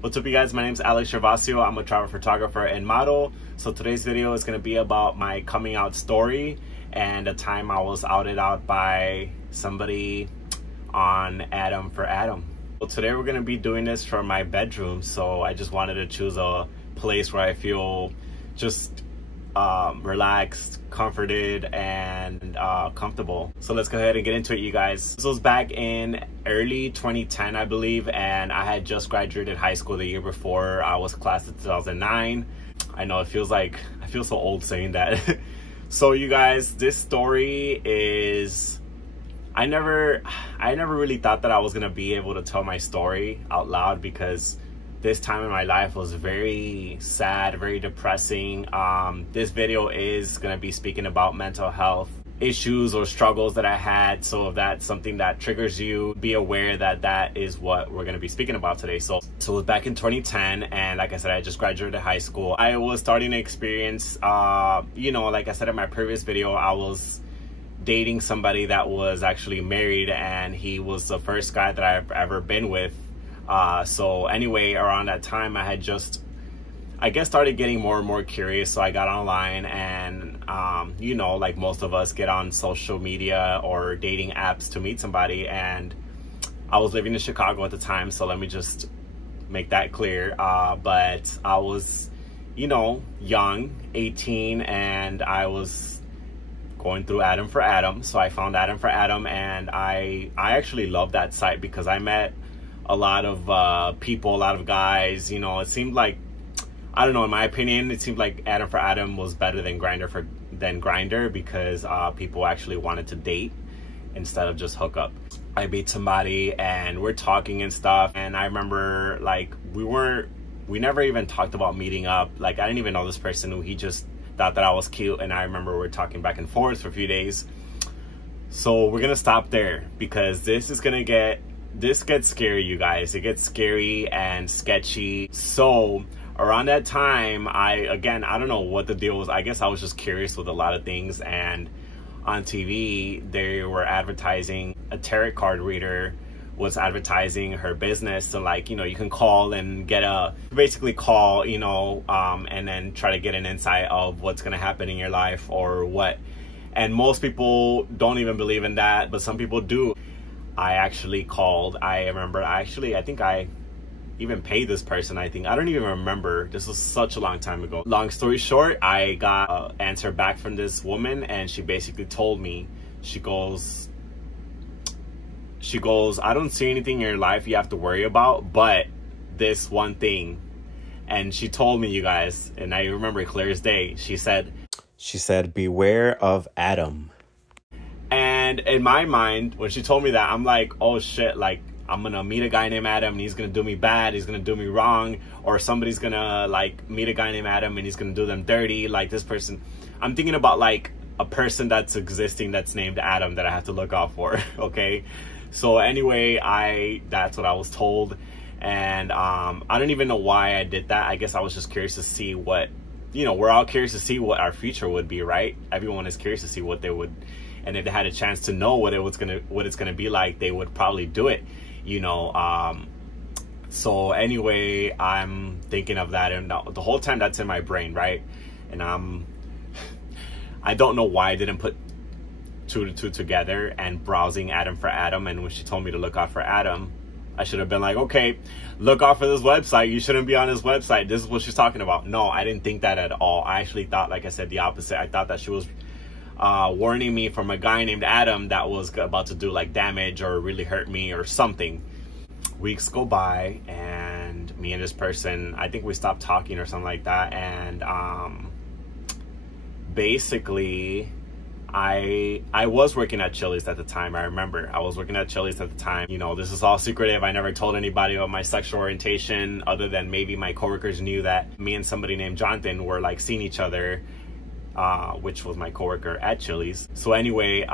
What's up, you guys? My name is Alex Gervasio. I'm a travel photographer and model. So today's video is going to be about my coming out story and the time I was outed out by somebody on Adam for Adam. Well, today we're going to be doing this from my bedroom, so I just wanted to choose a place where I feel just relaxed, comforted, and comfortable. So let's go ahead and get into it, you guys. This was back in early 2010, I believe, and I had just graduated high school the year before. I was class of 2009. I know it feels like I feel so old saying that. So you guys, this story is I never really thought that I was gonna be able to tell my story out loud, because this time in my life was very sad, very depressing. This video is gonna be speaking about mental health issues or struggles that I had. So if that's something that triggers you, be aware that that is what we're gonna be speaking about today. So it was back in 2010, and like I said, I just graduated high school. I was starting to experience, like I said in my previous video, I was dating somebody that was actually married, and he was the first guy that I've ever been with. So anyway, around that time, I had just, I guess, started getting more and more curious. So I got online and, like most of us, get on social media or dating apps to meet somebody. And I was living in Chicago at the time, so let me just make that clear. But I was, young, 18, and I was going through Adam for Adam. So I found Adam for Adam, and I actually love that site because I met a lot of people, a lot of guys. It seemed like, I don't know, in my opinion, it seemed like Adam for Adam was better than Grindr because people actually wanted to date instead of just hook up. I meet somebody and we're talking and stuff, and I remember like we never even talked about meeting up. Like, I didn't even know this person who he just thought that I was cute, and I remember we're talking back and forth for a few days. So we're gonna stop there because this gets scary, you guys. It gets scary and sketchy. So around that time, I don't know what the deal was. I guess I was just curious with a lot of things, and on TV they were advertising, a tarot card reader was advertising her business. So you can call and basically call, and then try to get an insight of what's going to happen in your life or what. And most people don't even believe in that, but some people do. I actually called. I remember, I think I even paid this person. I don't even remember. This was such a long time ago. Long story short, I got an answer back from this woman, and she basically told me, she goes, I don't see anything in your life you have to worry about, but this one thing. And she told me, you guys, and I remember it clear as day, she said, beware of Adam. And in my mind, when she told me that, I'm like, oh shit, like I'm gonna meet a guy named Adam and he's gonna do me bad, he's gonna do me wrong, or somebody's gonna meet a guy named Adam and he's gonna do them dirty. Like, this person, I'm thinking about like a person that's existing that's named Adam that I have to look out for. Okay, so anyway, that's what I was told, and I don't even know why I did that. I guess I was just curious to see what, we're all curious to see what our future would be, right? Everyone is curious to see what they would. And if they had a chance to know what it's gonna be like, they would probably do it, So anyway, I'm thinking of that, and the whole time that's in my brain, right? And I don't know why I didn't put two to two together and browsing Adam for Adam. And when she told me to look out for Adam, I should have been like, okay, look out for this website. You shouldn't be on this website. This is what she's talking about. No, I didn't think that at all. I actually thought, like I said, the opposite. I thought that she was warning me from a guy named Adam that was about to do like damage or really hurt me or something. Weeks go by, and me and this person, I think we stopped talking or something like that. And basically I was working at Chili's at the time. I remember I was working at Chili's at the time. This is all secretive. I never told anybody about my sexual orientation, other than maybe my coworkers knew that me and somebody named Jonathan were like seeing each other, which was my coworker at Chili's. So anyway,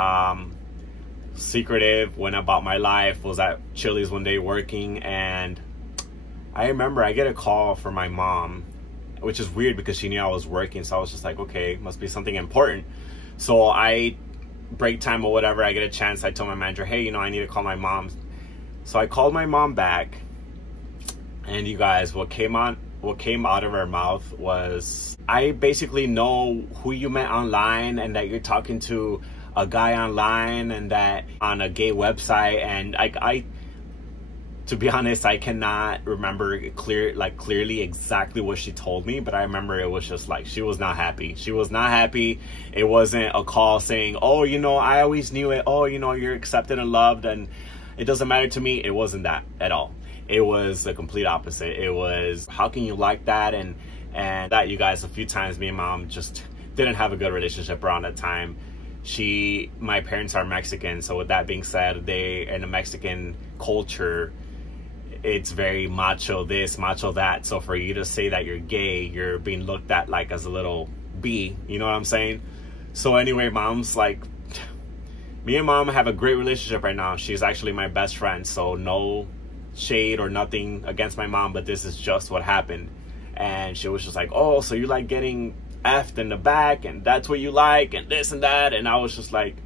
secretive, went about my life, was at Chili's one day working, and I remember I get a call from my mom, which is weird because she knew I was working. So I was just like, okay, must be something important. So I, break time or whatever, I get a chance, I told my manager, hey, I need to call my mom. So I called my mom back, And you guys, what came out of her mouth was, I basically know who you met online, and that you're talking to a guy online, and that on a gay website. And I to be honest, I cannot remember clearly exactly what she told me, but I remember it was just like, she was not happy. She was not happy. It wasn't a call saying, oh, you know, I always knew it. Oh, you know, you're accepted and loved and it doesn't matter to me. It wasn't that at all. It was the complete opposite. It was, how can you like that? And that, you guys, a few times me and mom just didn't have a good relationship around that time. My parents are Mexican. So with that being said, in a Mexican culture, it's very macho this, macho that. So for you to say that you're gay, you're being looked at like as a little B, you know what I'm saying? So anyway, mom's like, me and mom have a great relationship right now. She's actually my best friend. So no shade or nothing against my mom, but this is just what happened. And she was just like, oh, so you like getting effed in the back, and that's what you like, and this and that. And I was just like,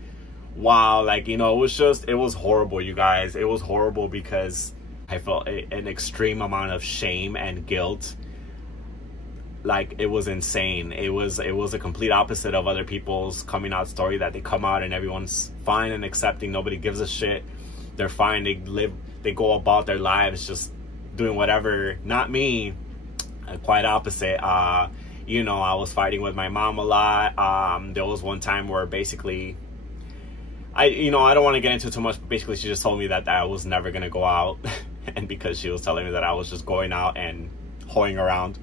wow, like, you know, it was horrible, you guys. It was horrible because I felt an extreme amount of shame and guilt. Like, it was insane. It was a complete opposite of other people's coming out story, that they come out and everyone's fine and accepting. Nobody gives a shit. They're fine. They go about their lives just doing whatever. Not me. Quite opposite. You know, I was fighting with my mom a lot. There was one time where basically, I don't want to get into too much, but basically she just told me that I was never going to go out. And because she was telling me that I was just going out and hoeing around,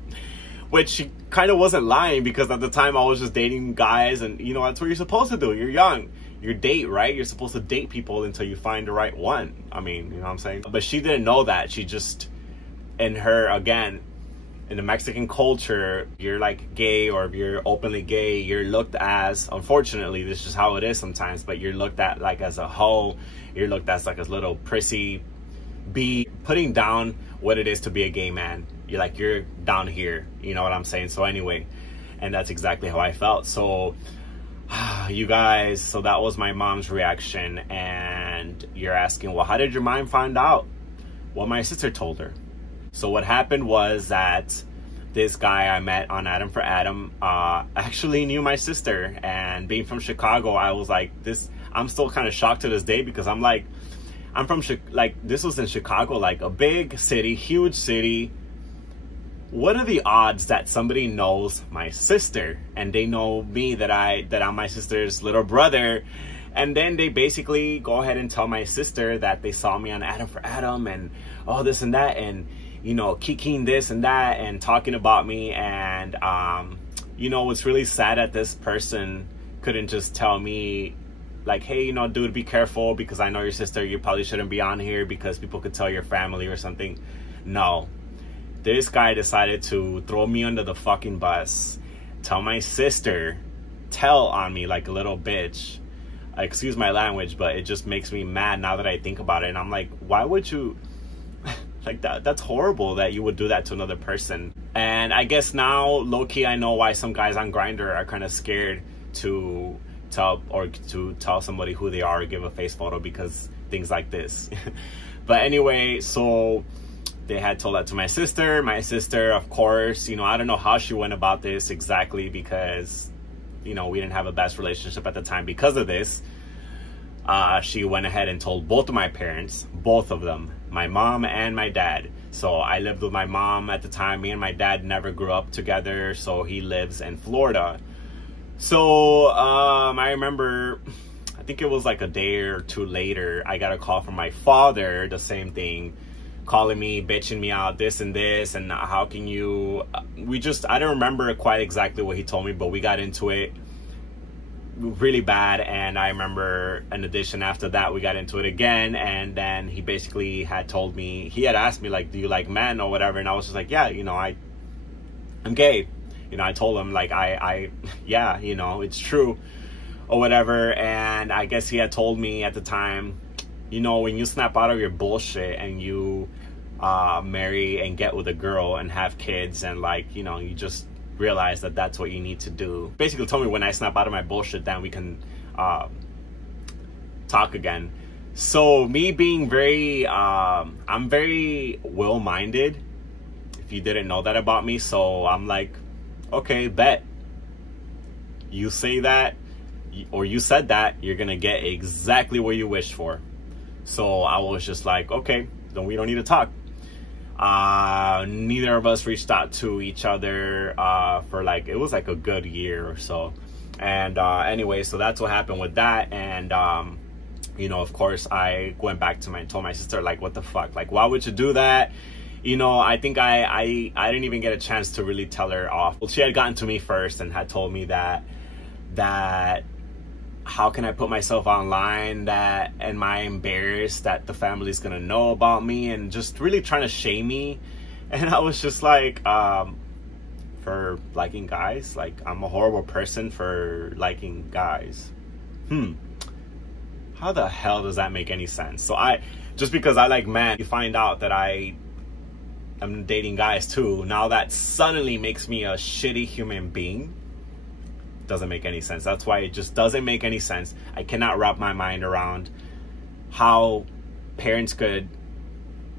which she kind of wasn't lying, because at the time I was just dating guys, and you know, that's what you're supposed to do. You're young, you date, right? You're supposed to date people until you find the right one. I mean, you know what I'm saying? But she didn't know that. She just, in the Mexican culture, you're like gay, or if you're openly gay, you're looked as, unfortunately, this is how it is sometimes, but you're looked at like as a hoe. You're looked at like a little prissy, putting down what it is to be a gay man. You're down here, you know what I'm saying? So anyway, and that's exactly how I felt. So you guys, so that was my mom's reaction. And you're asking, well, how did your mom find out? Well, my sister told her. So what happened was that this guy I met on Adam for Adam actually knew my sister. And being from Chicago, I was like, I'm still kind of shocked to this day, because I'm like, this was in Chicago, like a big city, huge city. What are the odds that somebody knows my sister, and they know me, that I'm my sister's little brother, and then they basically go ahead and tell my sister that they saw me on Adam for Adam, and oh, this and that, and you know, kikiing this and that, and talking about me. And you know, what's really sad, that this person couldn't just tell me, like, hey, you know, dude, be careful, because I know your sister, you probably shouldn't be on here, because people could tell your family or something. No, this guy decided to throw me under the fucking bus, tell my sister, tell on me like a little bitch. Excuse my language, but it just makes me mad now that I think about it. And I'm like, why would you, like, that's horrible that you would do that to another person. And I guess now, low-key, I know why some guys on Grindr are kind of scared to tell somebody who they are, or give a face photo, because things like this. But anyway, so they had told that to my sister. My sister, of course, you know, I don't know how she went about this exactly, because, you know, we didn't have a best relationship at the time because of this. She went ahead and told both of my parents, both of them, my mom and my dad. So I lived with my mom at the time. Me and my dad never grew up together, so he lives in Florida. So I remember, I think it was like a day or two later, I got a call from my father, the same thing, calling me, bitching me out, this and this, and how can you, I don't remember quite exactly what he told me, but we got into it really bad. And I remember, in addition, after that, we got into it again, and then he basically had told me, he had asked me, like, do you like men or whatever, and I was just like, yeah, you know, I'm gay. You know, I told him, like, yeah, you know, it's true or whatever. And I guess he had told me at the time, you know, when you snap out of your bullshit and you marry and get with a girl and have kids, and, like, you know, you just realize that that's what you need to do. Basically told me, when I snap out of my bullshit, then we can talk again. So me being very, I'm very well-minded, you didn't know that about me. So I'm like, okay, bet. You say that, or you said that, you're gonna get exactly what you wished for. So I was just like, okay, then we don't need to talk. Neither of us reached out to each other for like, it was like a good year or so. And anyway, so that's what happened with that. And you know, of course, I went back to told my sister, like, what the fuck, like, why would you do that? You know, I think I didn't even get a chance to really tell her off. Well, she had gotten to me first and had told me that how can I put myself online, that am I embarrassed that the family's gonna know about me, and just really trying to shame me. And I was just like, for liking guys, like, I'm a horrible person for liking guys. How the hell does that make any sense? So just because I like men, you find out that I'm dating guys too, now that suddenly makes me a shitty human being. Doesn't make any sense. That's why it just doesn't make any sense. I cannot wrap my mind around how parents could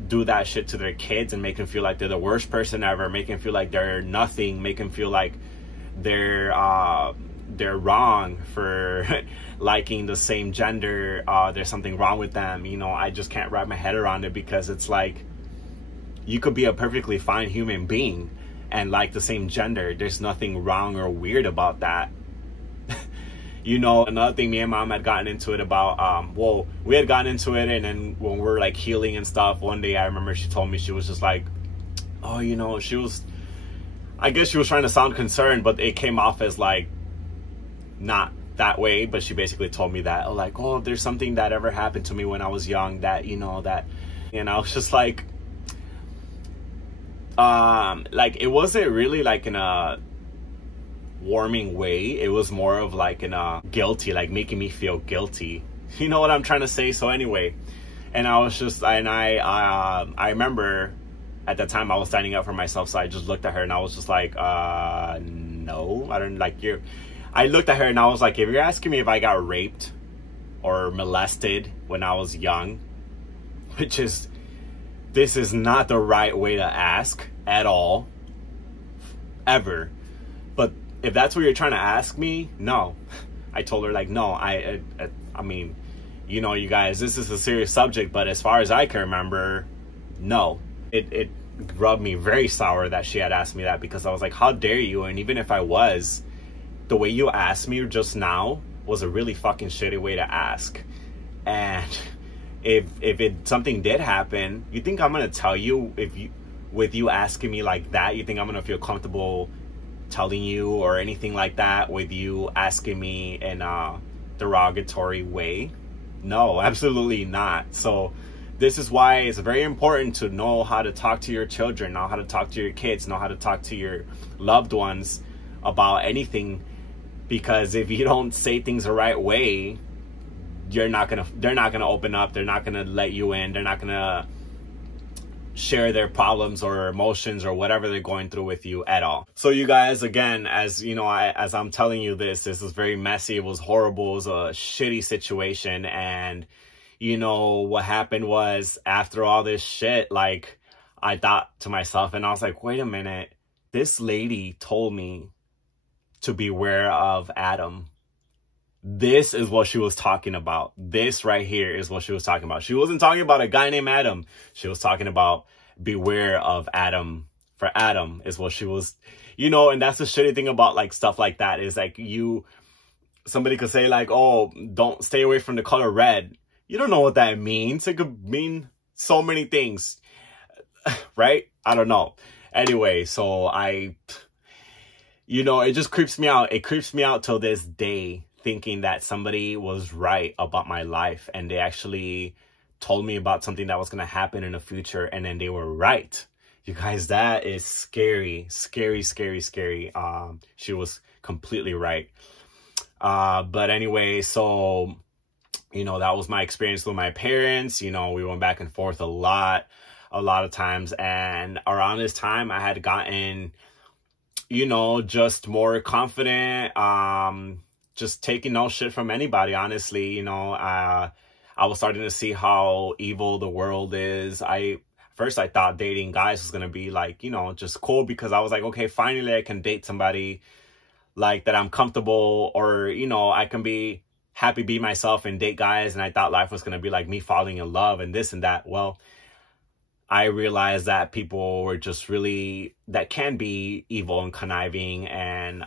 do that shit to their kids and make them feel like they're the worst person ever, make them feel like they're nothing, make them feel like they're wrong for liking the same gender. There's something wrong with them. You know, I just can't wrap my head around it, because it's like, you could be a perfectly fine human being and like the same gender. There's nothing wrong or weird about that. You know, another thing, me and Mom had gotten into it about, well, we had gotten into it, and then when we were like healing and stuff, one day I remember she told me, she was just like, oh, you know, I guess she was trying to sound concerned, but it came off as like not that way. But she basically told me that, like, oh, if there's something that ever happened to me when I was young that, you know, that, and I was just like it wasn't really like in a warming way. It was more of like in a guilty, like making me feel guilty. You know what I'm trying to say? So anyway, and I was just, and I remember at that time I was standing up for myself. So I just looked at her and I was just like, no, I don't like you. I looked at her and I was like, if you're asking me if I got raped or molested when I was young, which is, this is not the right way to ask at all, ever. But if that's what you're trying to ask me, no. I told her, like, no, I mean, you know, you guys, this is a serious subject, but as far as I can remember, no. It rubbed me very sour that she had asked me that, because I was like, how dare you? And even if I was, the way you asked me just now was a really fucking shitty way to ask. And if something did happen, you think I'm gonna tell you, with you asking me like that, you think I'm gonna feel comfortable telling you or anything like that with you asking me in a derogatory way? No, absolutely not. So this is why it's very important to know how to talk to your children, know how to talk to your kids, know how to talk to your loved ones about anything, because if you don't say things the right way, they're not gonna open up, they're not gonna let you in, they're not gonna share their problems or emotions or whatever they're going through with you at all. So you guys, again, as you know, as I'm telling you this is very messy, it was horrible, it was a shitty situation. And you know what happened was, after all this shit, like, I thought to myself, and I was like, wait a minute, this lady told me to beware of Adam. This is what she was talking about. This right here is what she was talking about. She wasn't talking about a guy named Adam. She was talking about beware of Adam. For Adam is what she was, you know. And that's the shitty thing about like stuff like that, is like, somebody could say like, oh, don't stay away from the color red. You don't know what that means. It could mean so many things, right? I don't know. Anyway, so you know, it just creeps me out. It creeps me out till this day, thinking that somebody was right about my life and they actually told me about something that was going to happen in the future, and then they were right. You guys, that is scary, scary, scary, scary. She was completely right. But anyway, so, you know, that was my experience with my parents. You know, we went back and forth a lot of times. And around this time, I had gotten, you know, just more confident, just taking no shit from anybody, honestly. You know, I was starting to see how evil the world is. first I thought dating guys was gonna be like, you know, just cool, because I was like, okay, finally I can date somebody like that I'm comfortable, or, you know, I can be happy, be myself and date guys. And I thought life was gonna be like me falling in love and this and that. Well, I realized that people were just really, that can be evil and conniving and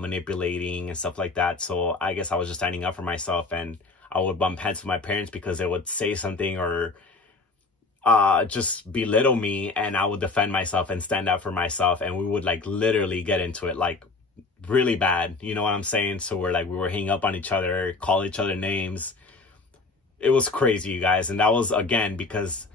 manipulating and stuff like that. So I guess I was just standing up for myself, and I would bump heads with my parents because they would say something or just belittle me, and I would defend myself and stand up for myself, and we would like literally get into it like really bad. You know what I'm saying? So we were hanging up on each other, call each other names. It was crazy, you guys. And that was, again, because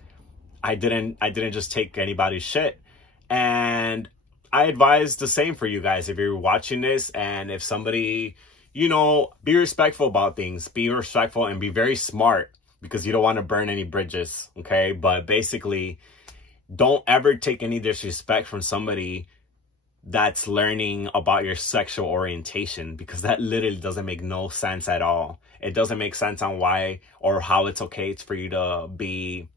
I didn't just take anybody's shit. And I advise the same for you guys if you're watching this, and if somebody, you know, be respectful about things, be respectful and be very smart, because you don't want to burn any bridges, okay? But basically, don't ever take any disrespect from somebody that's learning about your sexual orientation, because that literally doesn't make no sense at all. It doesn't make sense on why or how it's okay for you to be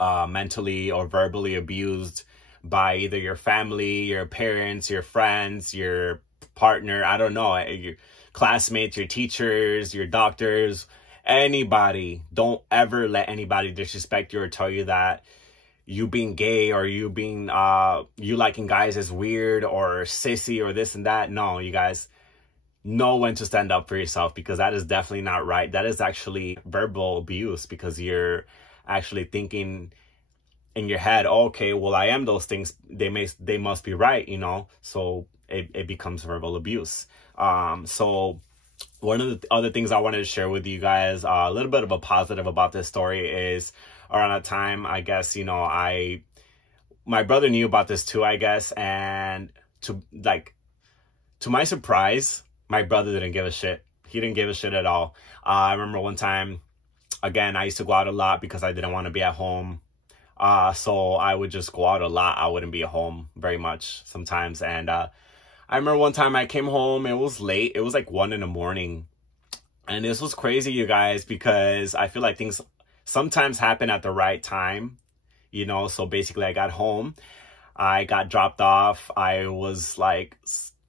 mentally or verbally abused by either your family, your parents, your friends, your partner, I don't know, your classmates, your teachers, your doctors, anybody. Don't ever let anybody disrespect you or tell you that you being gay or you being you liking guys is weird or sissy or this and that. No, you guys know when to stand up for yourself, because that is definitely not right. That is actually verbal abuse, because you're actually thinking in your head, okay, well, I am those things, they must be right, you know. So it becomes verbal abuse. So one of the other things I wanted to share with you guys, a little bit of a positive about this story, is around that time, I guess, you know, my brother knew about this too, I guess. And to my surprise, my brother didn't give a shit. He didn't give a shit at all. I remember one time, again, I used to go out a lot because I didn't want to be at home. So I would just go out a lot. I wouldn't be at home very much sometimes. And I remember one time I came home, it was late. It was like 1 a.m. And this was crazy, you guys, because I feel like things sometimes happen at the right time, you know. So basically I got home, I got dropped off. I was like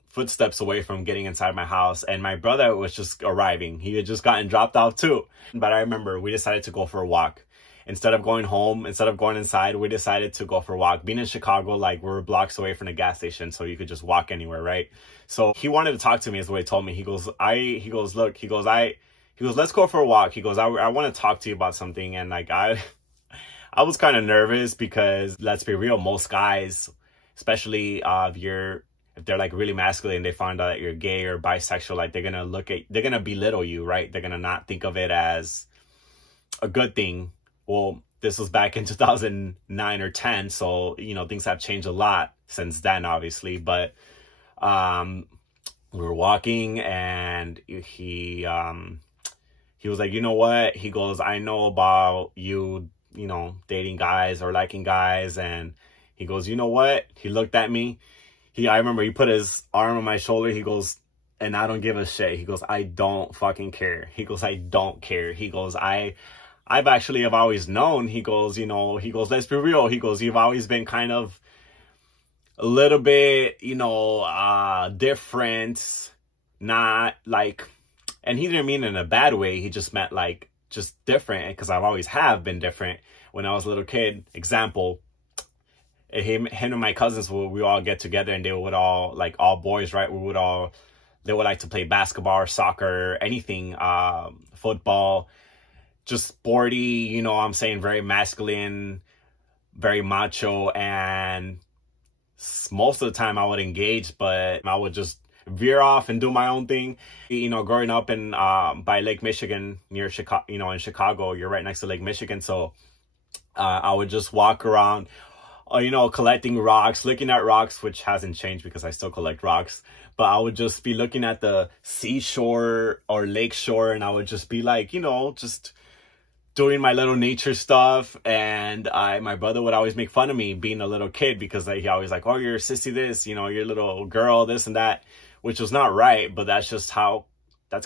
footsteps away from getting inside my house, and my brother was just arriving. He had just gotten dropped off too. But I remember we decided to go for a walk. Instead of going home, instead of going inside, we decided to go for a walk. Being in Chicago, like, we're blocks away from the gas station, so you could just walk anywhere, right? So he wanted to talk to me, is the way he told me. He goes, let's go for a walk. He goes, I want to talk to you about something. And like, I was kind of nervous, because let's be real, most guys, especially if they're like really masculine, they find out that you're gay or bisexual, like they're gonna belittle you, right? They're gonna not think of it as a good thing. Well, this was back in 2009 or 10, so, you know, things have changed a lot since then, obviously. But we were walking, and he was like, you know what? He goes, I know about you, you know, dating guys or liking guys. And he goes, you know what? He looked at me. I remember he put his arm on my shoulder. He goes, and I don't give a shit. He goes, I don't fucking care. He goes, I don't care. He goes, I've always known. He goes, you know, he goes, let's be real. He goes, you've always been kind of a little bit, you know, different, not like, and he didn't mean it in a bad way. He just meant like, just different, because I've always have been different. When I was a little kid, example, him and my cousins, we all get together, and they would all, like, all boys, right? They would like to play basketball or soccer, anything, football, just sporty, you know what I'm saying, very masculine, very macho. And most of the time I would engage, but I would just veer off and do my own thing. You know, growing up in by Lake Michigan, near Chicago, you know, in Chicago, you're right next to Lake Michigan. So I would just walk around, you know, collecting rocks, looking at rocks, which hasn't changed because I still collect rocks. But I would just be looking at the seashore or lake shore, and I would just be like, you know, just doing my little nature stuff. And my brother would always make fun of me being a little kid, because he always like, oh, you're a sissy this, you know, you're a little girl, this and that, which was not right. But that's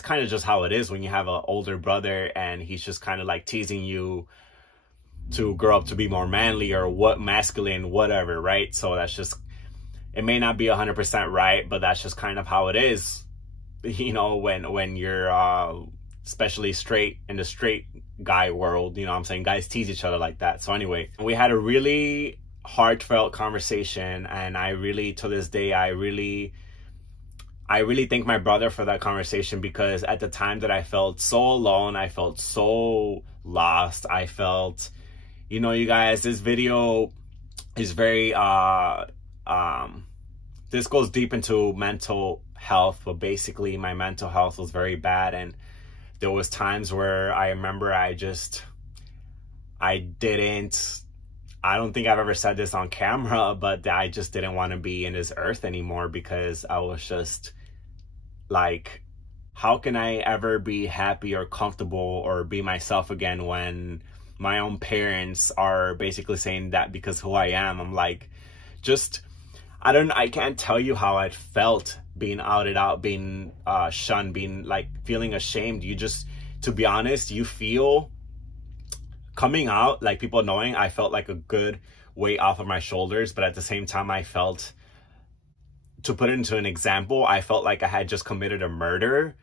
kind of just how it is when you have an older brother, and he's just kind of like teasing you to grow up to be more manly or what masculine, whatever, right? So that's just, it may not be 100% right, but that's just kind of how it is, you know, when you're especially straight in the straight guy world, you know what I'm saying? Guys tease each other like that. So anyway, we had a really heartfelt conversation, and I really, to this day, I really thank my brother for that conversation, because at the time that I felt so alone, I felt so lost. I felt, you know, you guys, this video is very this goes deep into mental health, but basically my mental health was very bad, and there was times where I remember I don't think I've ever said this on camera, but I just didn't want to be in this earth anymore, because I was just like, how can I ever be happy or comfortable or be myself again when my own parents are basically saying that because who I am? I'm like, just, I can't tell you how I felt being outed out, being shunned, being like feeling ashamed. You just, to be honest, you feel coming out, like people knowing, I felt like a good weight off of my shoulders. But at the same time, I felt, to put it into an example, I felt like I had just committed a murder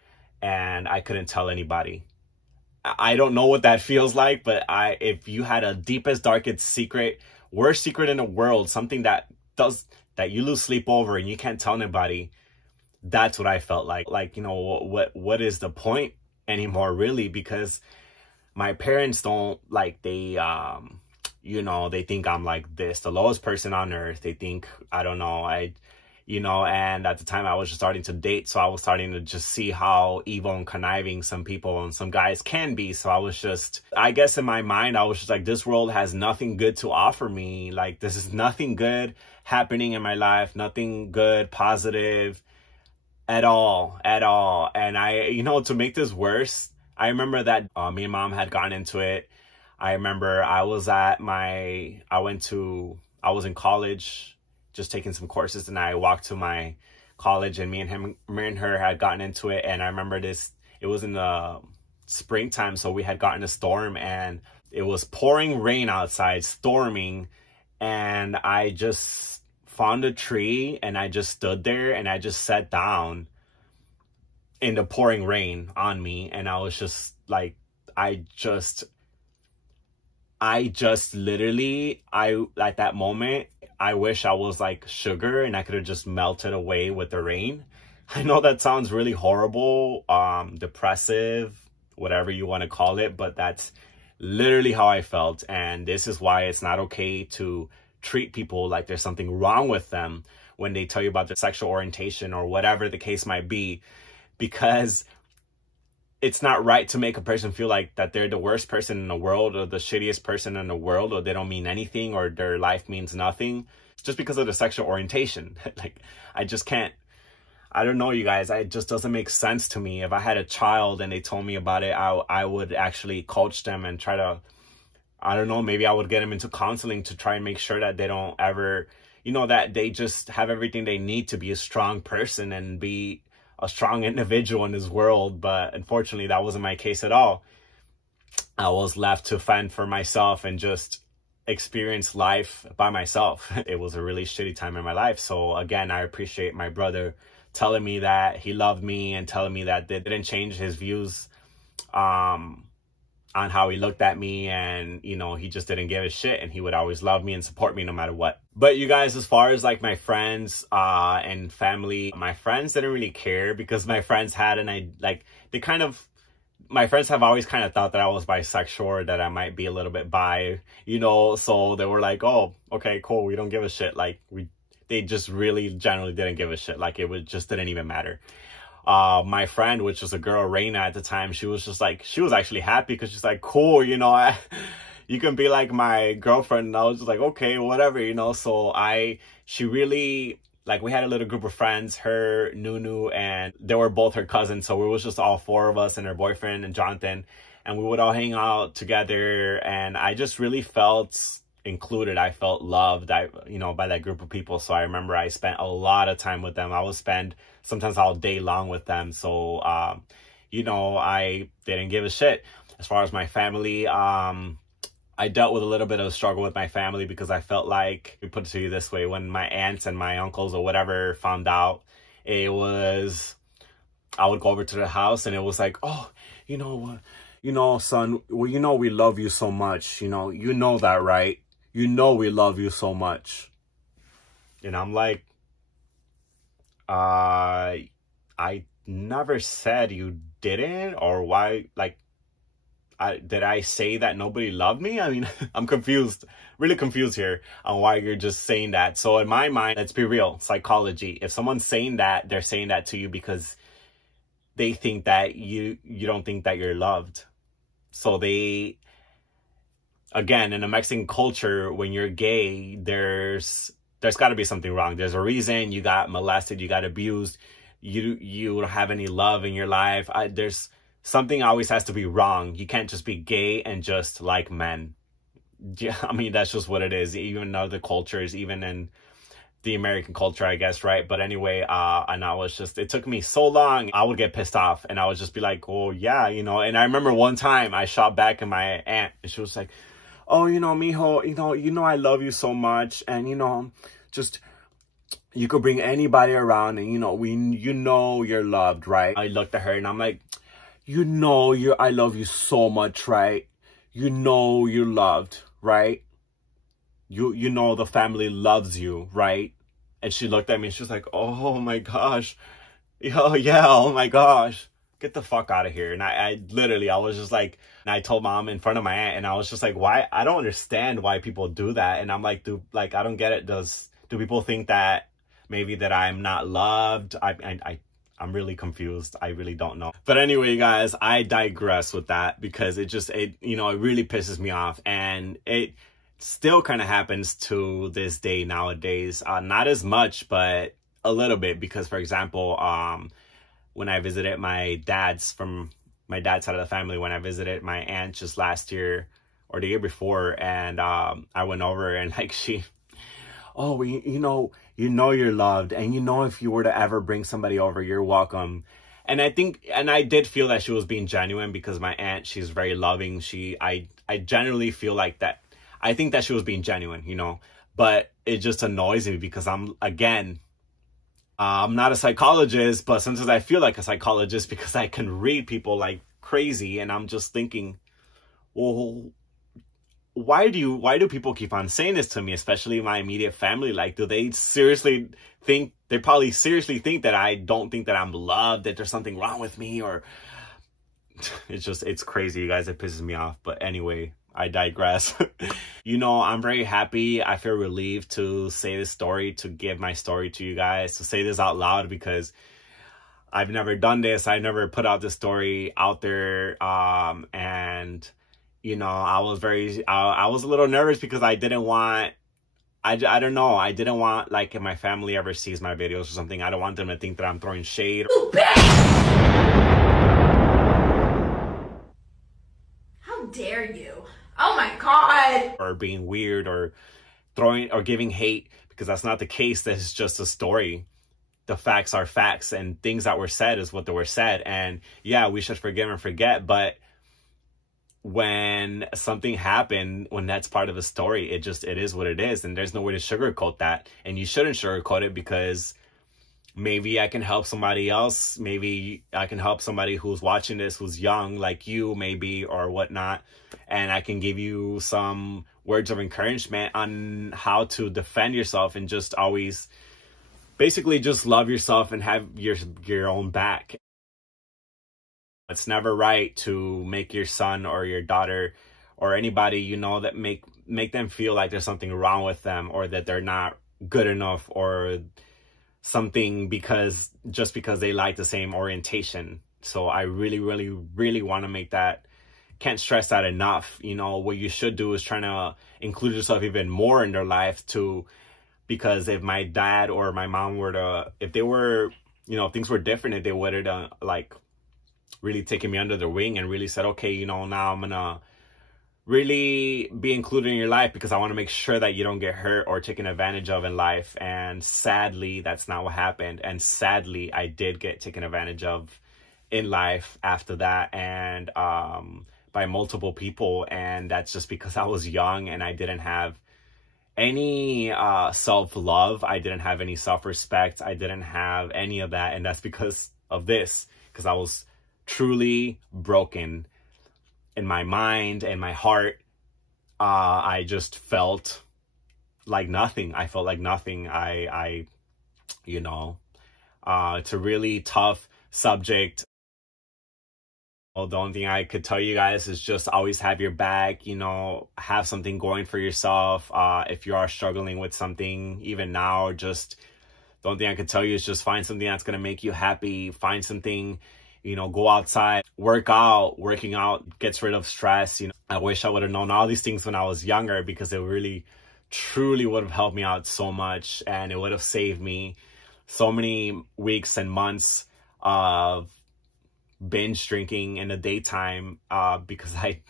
and I couldn't tell anybody. I don't know what that feels like, but if you had a deepest, darkest secret, worst secret in the world, something that you lose sleep over and you can't tell anybody, that's what I felt like. Like, you know, what is the point anymore, really? Because my parents don't, like, they you know, they think I'm like this, the lowest person on earth. They think, I don't know, you know, and at the time I was just starting to date, so I was starting to just see how evil and conniving some people and some guys can be. So I was just, I guess in my mind, I was just like, this world has nothing good to offer me. Like, this is nothing good happening in my life, nothing good, positive at all. And you know, to make this worse, I remember that me and mom had gotten into it. I remember I was in college, just taking some courses, and I walked to my college, and me and her had gotten into it. And I remember it was in the springtime, so we had gotten a storm, and it was pouring rain outside, storming, and I just found a tree, and I just stood there, and I just sat down in the pouring rain on me. And I was just like, I just literally, at that moment, I wish I was like sugar and I could have just melted away with the rain. I know that sounds really horrible, depressive, whatever you want to call it, but that's literally how I felt. And this is why it's not okay to treat people like there's something wrong with them when they tell you about their sexual orientation or whatever the case might be, because it's not right to make a person feel like that they're the worst person in the world or the shittiest person in the world, or they don't mean anything, or their life means nothing just because of their sexual orientation. Like, I just can't, I don't know, you guys, it just doesn't make sense to me. If I had a child and they told me about it, I would actually coach them and try to, I don't know, maybe I would get them into counseling to try and make sure that they don't ever, you know, that they just have everything they need to be a strong person and be a strong individual in this world. But unfortunately, that wasn't my case at all. I was left to fend for myself and just experience life by myself. It was a really shitty time in my life. So again, I appreciate my brother telling me that he loved me and telling me that it didn't change his views on how he looked at me, and, you know, he just didn't give a shit, and he would always love me and support me no matter what. But you guys, as far as like my friends and family, my friends didn't really care, because my friends had, my friends have always kind of thought that I was bisexual, or that I might be a little bit bi, you know, so they were like, oh, okay, cool, we don't give a shit. Like, they just really generally didn't give a shit. Like, just didn't even matter. My friend, which was a girl, Raina, at the time, she was actually happy, because she's like, cool, you know, you can be like my girlfriend. And I was just like, okay, whatever, you know. So she really, like, we had a little group of friends, her, Nunu, and they were both her cousins. So it was just all four of us and her boyfriend and Jonathan, and we would all hang out together. And I just really felt included. I felt loved, you know, by that group of people. So I remember I spent a lot of time with them. I would spend sometimes all day long with them. So, you know, I didn't give a shit. As far as my family, I dealt with a little bit of a struggle with my family because I felt like, we put it to you this way, when my aunts and my uncles or whatever found out, it was, I would go over to the house and it was like, oh, you know what, you know, son, well, you know, we love you so much, you know that, right? You know, we love you so much. And I'm like, I never said you didn't, or why, like, did I say that nobody loved me? I mean, I'm confused, really confused here on why you're just saying that. So in my mind, let's be real, psychology. If someone's saying that, they're saying that to you because they think that you don't think that you're loved. So they, again, in a Mexican culture, when you're gay, there's got to be something wrong. There's a reason you got molested, you got abused, you don't have any love in your life. There's something always has to be wrong. You can't just be gay and just like men. Yeah, I mean, that's just what it is. Even in other cultures, even in the American culture, I guess, right? But anyway, and I was just, it took me so long. I would get pissed off and I would just be like, oh yeah, you know. And I remember one time I shot back at my aunt and she was like, oh, you know, mijo, you know I love you so much, and you know, just, you could bring anybody around, and you know you're loved, right? I looked at her and I'm like, you know, I love you so much, right? You know you're loved, right? You know the family loves you, right? And she looked at me and she was like, oh my gosh. Oh yeah, oh my gosh. Get the fuck out of here. And I literally, I was just like, and I told mom in front of my aunt, and I was just like, why? I don't understand why people do that. And I'm like, I don't get it. Do people think that maybe that I'm not loved? I'm really confused. I really don't know. But anyway, guys, I digress with that because it really pisses me off. And it still kind of happens to this day nowadays. Not as much, but a little bit. Because, for example, when I visited my dad's side of the family, when I visited my aunt just last year or the year before, and I went over and like oh, you know you're loved, and you know if you were to ever bring somebody over, you're welcome. And I did feel that she was being genuine because my aunt, she's very loving. I generally feel like that. I think that she was being genuine, you know, but it just annoys me because I'm not a psychologist, but sometimes I feel like a psychologist because I can read people like crazy, and I'm just thinking, well, why do people keep on saying this to me, especially my immediate family? Like, do they seriously think, they probably seriously think that I don't think that I'm loved, that there's something wrong with me, or it's crazy, you guys. It pisses me off. But anyway, I digress. You know, I'm very happy. I feel relieved to say this story, to give my story to you guys, to say this out loud, because I've never done this. I never put out this story out there. And you know, I was a little nervous because I didn't want, I don't know, I didn't want, like, if my family ever sees my videos or something, I don't want them to think that I'm throwing shade. How dare you? Oh my God! Or being weird or throwing or giving hate, because that's not the case. That's just a story. The facts are facts, and things that were said is what they were said. And yeah, we should forgive and forget, but when something happened, when that's part of the story, it is what it is, and there's no way to sugarcoat that. And you shouldn't sugarcoat it, because maybe I can help somebody else. Maybe I can help somebody who's watching this, who's young like you maybe, or whatnot, and I can give you some words of encouragement on how to defend yourself, and just always basically just love yourself and have your own back. It's never right to make your son or your daughter or anybody, you know, that make them feel like there's something wrong with them, or that they're not good enough or something, just because they like the same orientation. So I really, really, really want to make that, can't stress that enough. You know, what you should do is trying to include yourself even more in their life too, because if my dad or my mom were to, if they were, you know, if things were different, if they would have like really taken me under their wing and really said, okay, you know, now I'm gonna really be included in your life because I want to make sure that you don't get hurt or taken advantage of in life. And sadly, that's not what happened. And sadly, I did get taken advantage of in life after that. And by multiple people, and that's just because I was young and I didn't have any self-love. I didn't have any self-respect. I didn't have any of that, and that's because of this, because I was truly broken in my mind and my heart. I just felt like nothing. I felt like nothing. You know, it's a really tough subject. Well, the only thing I could tell you guys is just always have your back, you know, have something going for yourself. If you are struggling with something, even now, just the only thing I could tell you is just find something that's going to make you happy. Find something, you know, go outside, work out. Working out gets rid of stress. You know, I wish I would have known all these things when I was younger, because it really, truly would have helped me out so much, and it would have saved me so many weeks and months of binge drinking in the daytime, because I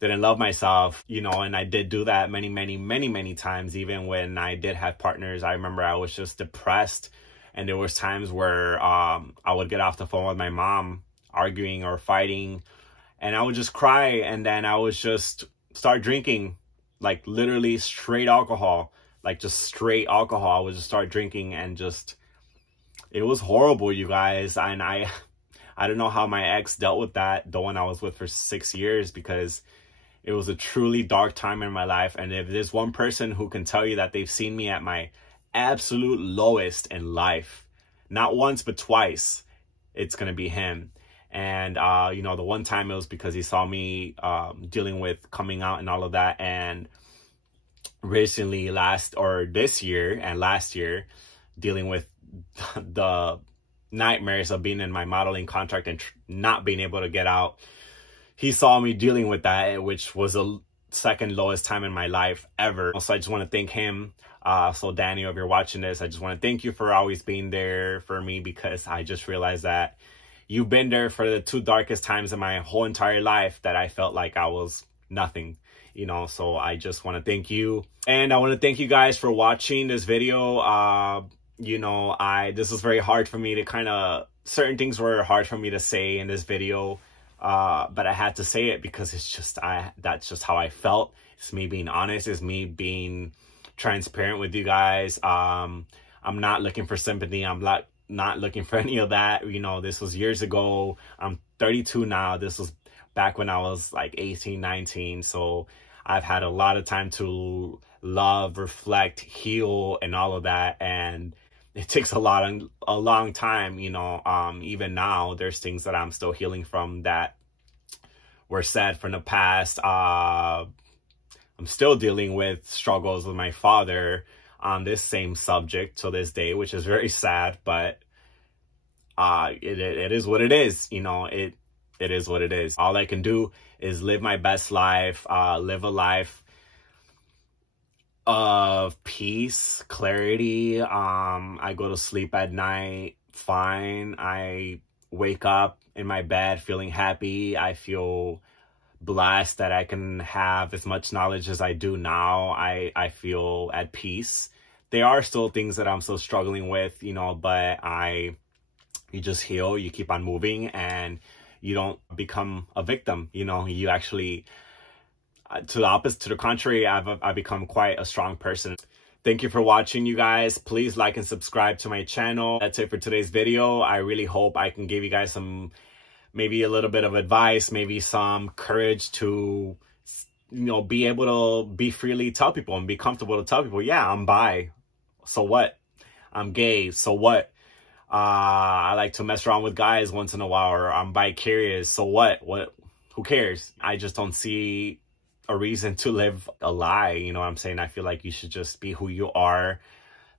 didn't love myself, you know. And I did do that many times. Even when I did have partners, I remember I was just depressed, and there was times where I would get off the phone with my mom arguing or fighting, and I would just cry, and then I would just start drinking, like literally straight alcohol, like just straight alcohol. I would just start drinking, and just, it was horrible, you guys. And I don't know how my ex dealt with that, the one I was with for 6 years, because it was a truly dark time in my life. And if there's one person who can tell you that they've seen me at my absolute lowest in life, not once, but twice, it's going to be him. And, you know, the one time it was because he saw me dealing with coming out and all of that. And recently, this year and last year, dealing with the nightmares of being in my modeling contract and not being able to get out. He saw me dealing with that, which was the second lowest time in my life ever. So I just want to thank him. So Daniel, if you're watching this, I just want to thank you for always being there for me, because I just realized that you've been there for the 2 darkest times in my whole entire life that I felt like I was nothing, you know. So I just want to thank you. And I want to thank you guys for watching this video. You know, this was very hard for me to certain things were hard for me to say in this video, but I had to say it because it's just, that's just how I felt. It's me being honest. It's me being transparent with you guys. I'm not looking for sympathy. I'm not looking for any of that. You know, this was years ago. I'm 32 now. This was back when I was like 18, 19. So I've had a lot of time to love, reflect, heal, and all of that. And it takes a long time, you know. Even now, there's things that I'm still healing from that were said from the past. I'm still dealing with struggles with my father on this same subject to this day, which is very sad, but it is what it is, you know. It is what it is. All I can do is live my best life, live a life of peace, clarity. I go to sleep at night fine. I wake up in my bed feeling happy. I feel blessed that I can have as much knowledge as I do now. I feel at peace. There are still things that I'm still struggling with, you know, but you just heal, you keep on moving, and you don't become a victim, you know. You actually, to the contrary, I've become quite a strong person. Thank you for watching, you guys. Please like and subscribe to my channel. That's it for today's video. I really hope I can give you guys maybe a little bit of advice, maybe some courage to, you know, be able to be freely tell people and be comfortable to tell people, yeah, I'm bi. So what? I'm gay. So what? I like to mess around with guys once in a while, or I'm bi-curious. So what? Who cares? I just don't see a reason to live a lie. You know what I'm saying? I feel like you should just be who you are,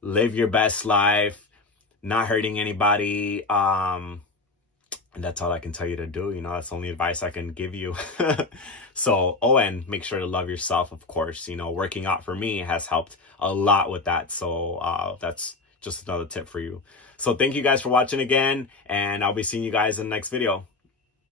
live your best life, not hurting anybody. And that's all I can tell you to do. You know, that's the only advice I can give you. So, and make sure to love yourself, of course. You know, working out for me has helped a lot with that. So that's just another tip for you. So thank you guys for watching again, and I'll be seeing you guys in the next video.